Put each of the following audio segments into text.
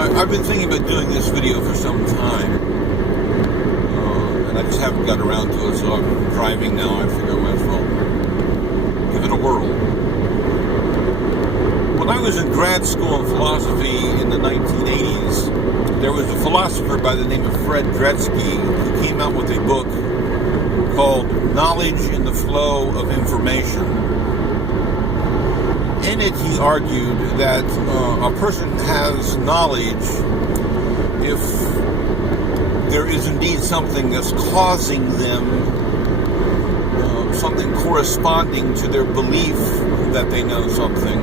I've been thinking about doing this video for some time, and I just haven't got around to it, so I'm driving now. I figure I might as well give it a whirl. When I was in grad school in philosophy in the 1980s, there was a philosopher by the name of Fred Dretsky who came out with a book called Knowledge in the Flow of Information. In it, he argued that a person has knowledge if there is indeed something that's causing them, something corresponding to their belief that they know something.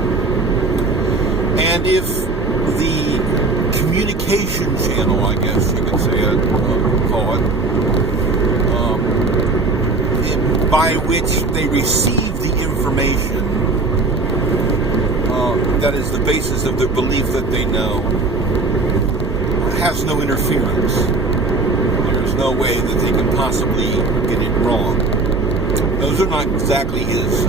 And if the communication channel, I guess you could say it, call it, by which they receive the information, that is the basis of their belief that they know, has no interference. There's no way that they can possibly get it wrong. Those are not exactly his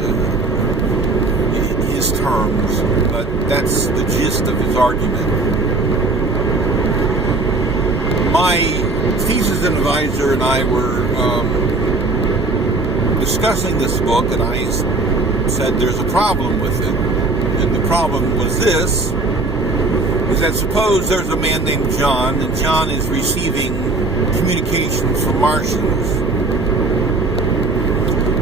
terms, but that's the gist of his argument. My thesis advisor and I were discussing this book, and I said there's a problem with it. And the problem was this, is that suppose there's a man named John, and John is receiving communications from Martians.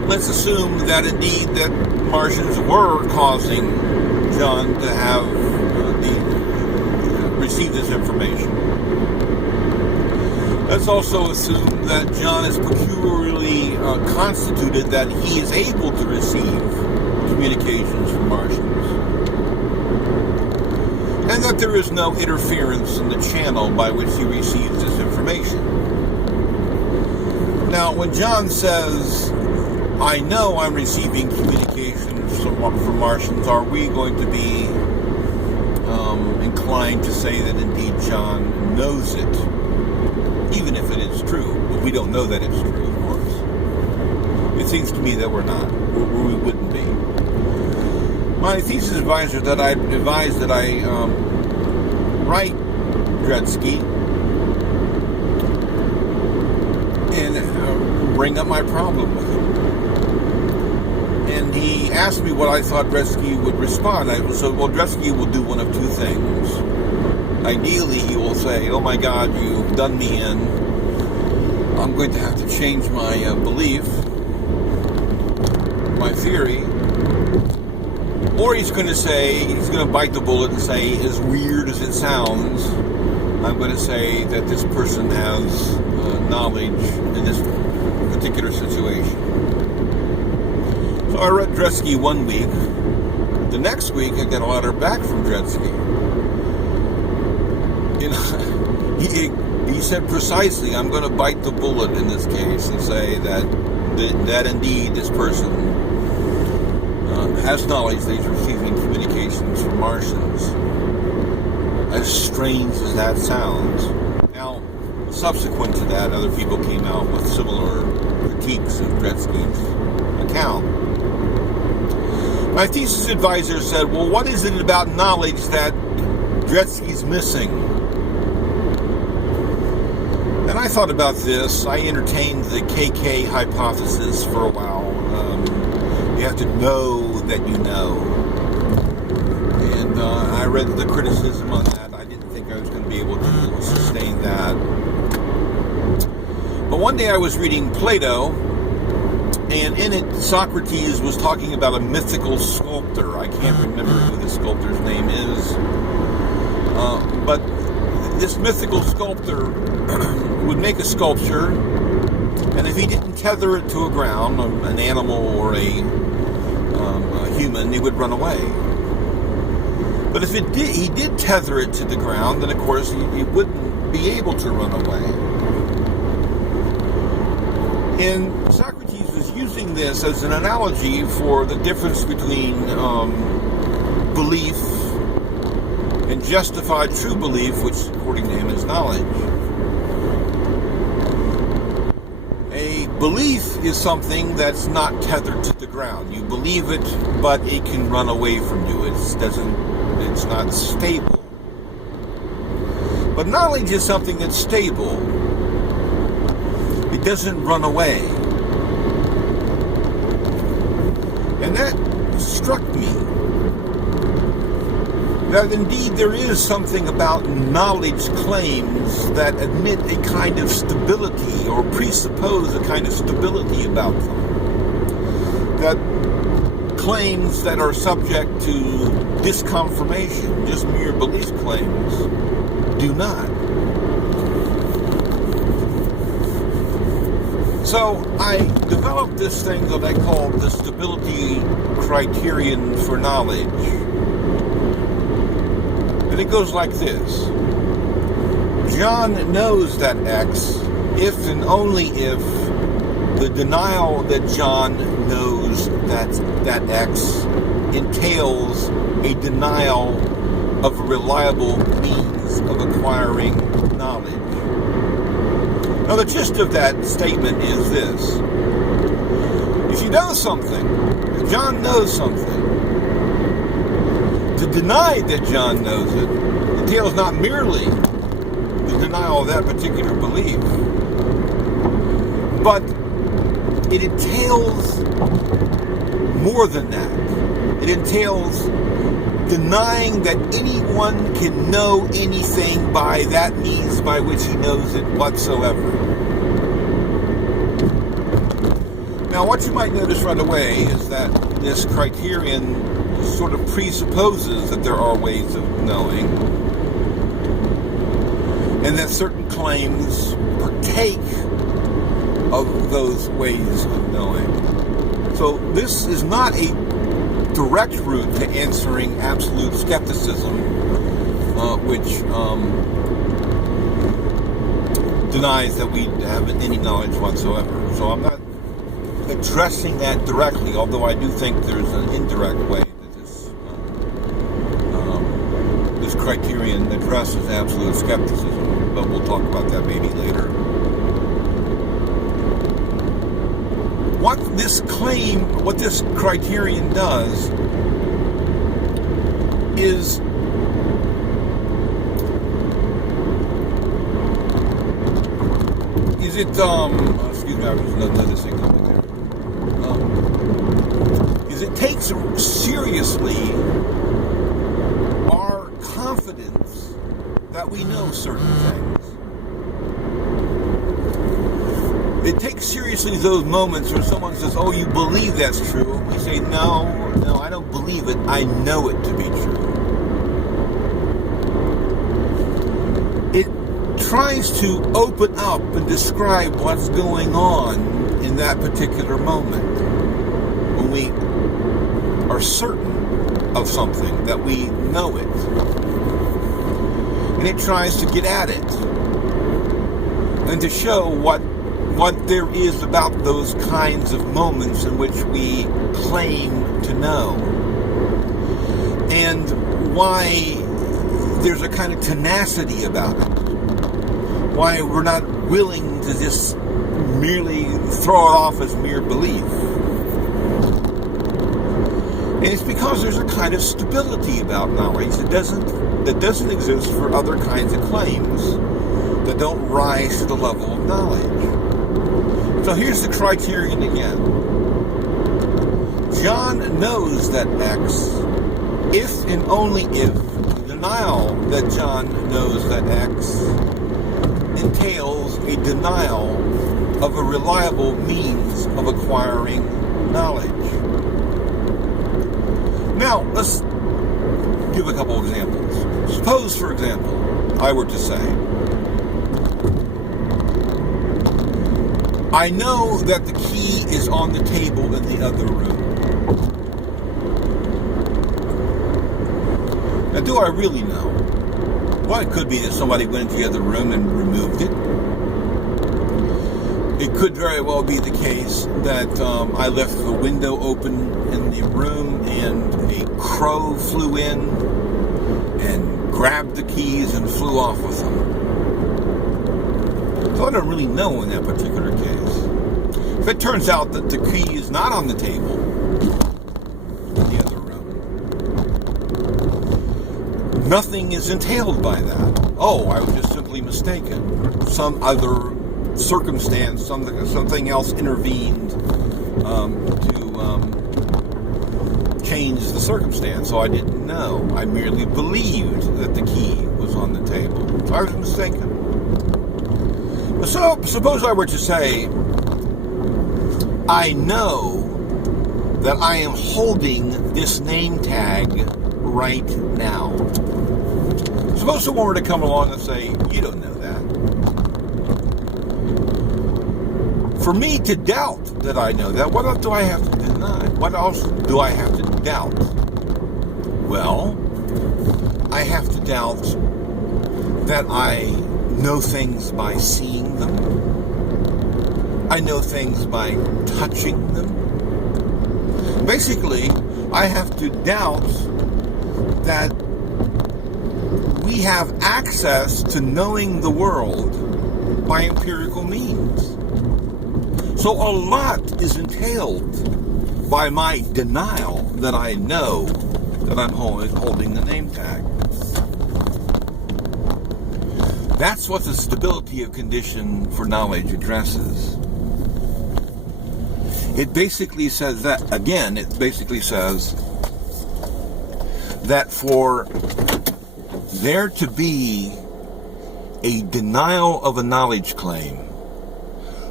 Let's assume that indeed that Martians were causing John to have receive this information. Let's also assume that John is peculiarly constituted that he is able to receive communications from Martians, and that there is no interference in the channel by which he receives this information. Now, when John says, I know I'm receiving communications from Martians, are we going to be inclined to say that indeed John knows it, even if it is true? But we don't know that it's true, of course. It seems to me that we're not, we wouldn't be. My thesis advisor that I advised that I write Dretsky and bring up my problem with him. And he asked me what I thought Dretsky would respond. I said, well, Dretsky will do one of two things. Ideally, he will say, oh my God, you've done me in. I'm going to have to change my belief, my theory. Or he's going to bite the bullet and say, as weird as it sounds, I'm going to say that this person has knowledge in this particular situation. So I read Dretsky one week. The next week, I got a letter back from Dretsky. He said precisely, I'm going to bite the bullet in this case and say that indeed this person has knowledge that he's receiving communications from Martians. As strange as that sounds. Now, subsequent to that, other people came out with similar critiques of Dretsky's account. My thesis advisor said, well, what is it about knowledge that Dretsky's missing? And I thought about this. I entertained the KK hypothesis for a while. You have to know that you know. And I read the criticism on that. I didn't think I was going to be able to sustain that. But one day I was reading Plato, and in it Socrates was talking about a mythical sculptor. I can't remember who the sculptor's name is. But this mythical sculptor would make a sculpture, and if he didn't tether it to a ground, an animal or a human, he would run away. But if he did tether it to the ground, then of course he wouldn't be able to run away. And Socrates was using this as an analogy for the difference between belief and justified true belief, which according to him is knowledge. A belief is something that's not tethered to the ground. You believe it, but it can run away from you. It's not stable. But knowledge is something that's stable. It doesn't run away. And that struck me. That indeed there is something about knowledge claims that admit a kind of stability or presuppose a kind of stability about them. That claims that are subject to disconfirmation, just mere belief claims, do not. So I developed this thing that I call the stability criterion for knowledge. And it goes like this. John knows that X if and only if the denial that John knows that X entails a denial of a reliable means of acquiring knowledge. Now, the gist of that statement is this. If you know something, if John knows something, to deny that John knows it entails not merely the denial of that particular belief, but it entails more than that. It entails denying that anyone can know anything by that means by which he knows it whatsoever. Now, what you might notice right away is that this criterion sort of presupposes that there are ways of knowing, and that certain claims partake of those ways of knowing. So this is not a direct route to answering absolute skepticism, which denies that we have any knowledge whatsoever. So I'm not addressing that directly, although I do think there's an indirect way that this criterion addresses absolute skepticism, but we'll talk about that maybe later. What this criterion does is it, excuse me, I was noticing something there. Is it takes seriously our confidence that we know certain things. It takes seriously those moments where someone says, "Oh, you believe that's true?" We say, no, I don't believe it. I know it to be true. It tries to open up and describe what's going on in that particular moment. When we are certain of something, that we know it. And it tries to get at it. And to show what there is about those kinds of moments in which we claim to know. And why there's a kind of tenacity about it. Why we're not willing to just merely throw it off as mere belief. And it's because there's a kind of stability about knowledge that doesn't exist for other kinds of claims that don't rise to the level of knowledge. So here's the criterion again. John knows that X, if and only if the denial that John knows that X entails a denial of a reliable means of acquiring knowledge. Now, let's give a couple examples. Suppose, for example, I were to say, I know that the key is on the table in the other room. Now, do I really know? Well, it could be that somebody went into the other room and removed it. It could very well be the case that I left the window open in the room and a crow flew in and grabbed the keys and flew off with them. So I don't really know in that particular case. If it turns out that the key is not on the table in the other room, nothing is entailed by that. Oh, I was just simply mistaken. Some other circumstance, something else intervened to change the circumstance. So I didn't know. I merely believed that the key was on the table. So I was mistaken. So suppose I were to say, I know that I am holding this name tag right now. Suppose someone were to come along and say, you don't know that. For me to doubt that I know that, what else do I have to deny? What else do I have to doubt? Well, I have to doubt that I know things by seeing them. I know things by touching them. Basically, I have to doubt that we have access to knowing the world by empirical means. So a lot is entailed by my denial that I know that I'm holding the name tag. That's what the stability of condition for knowledge addresses. It basically says that, again, it basically says that for there to be a denial of a knowledge claim,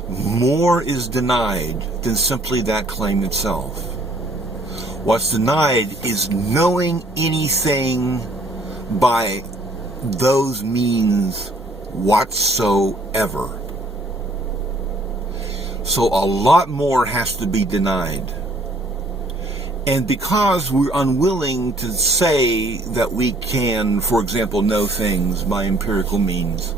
more is denied than simply that claim itself. What's denied is knowing anything by those means whatsoever. So a lot more has to be denied. And because we're unwilling to say that we can, for example, know things by empirical means,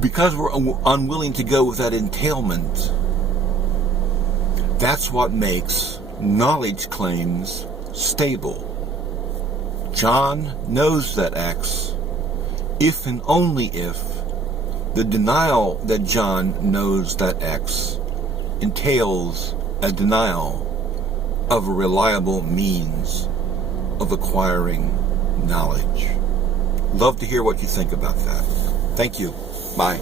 because we're unwilling to go with that entailment, that's what makes knowledge claims stable. John knows that X, if and only if the denial that John knows that X entails a denial of a reliable means of acquiring knowledge. Love to hear what you think about that. Thank you. Bye.